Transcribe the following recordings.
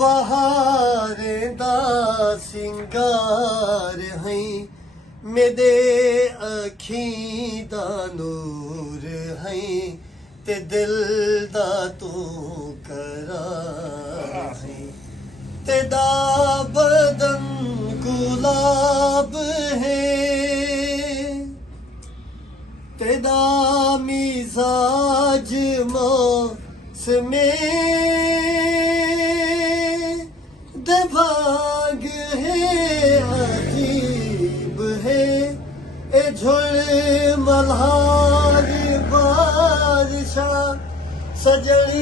बहारें दा सिंगार हैं मेरे अखीं दा नूर हैं ते दिल दा तू करार हैं तेदा बदन गुलाब है तेदा मिजाज मौसमे दबाग है अजीब है ए झुल मल्हार बारिशा सजन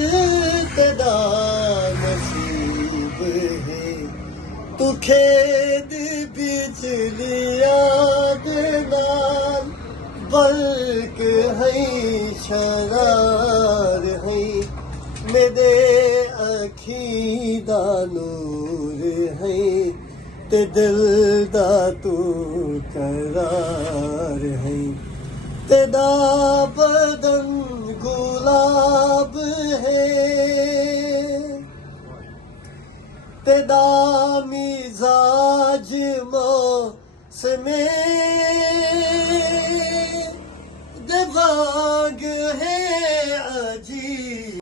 तेदा नसीब है तू खेद बिजलिया दे नाल बल्क है शरार है मेरे अखीं दा नूर है ते दिल दा तू करार है तेदा बदन गुलाब है तेदा मिजाज मौसमे दबाग है अजीब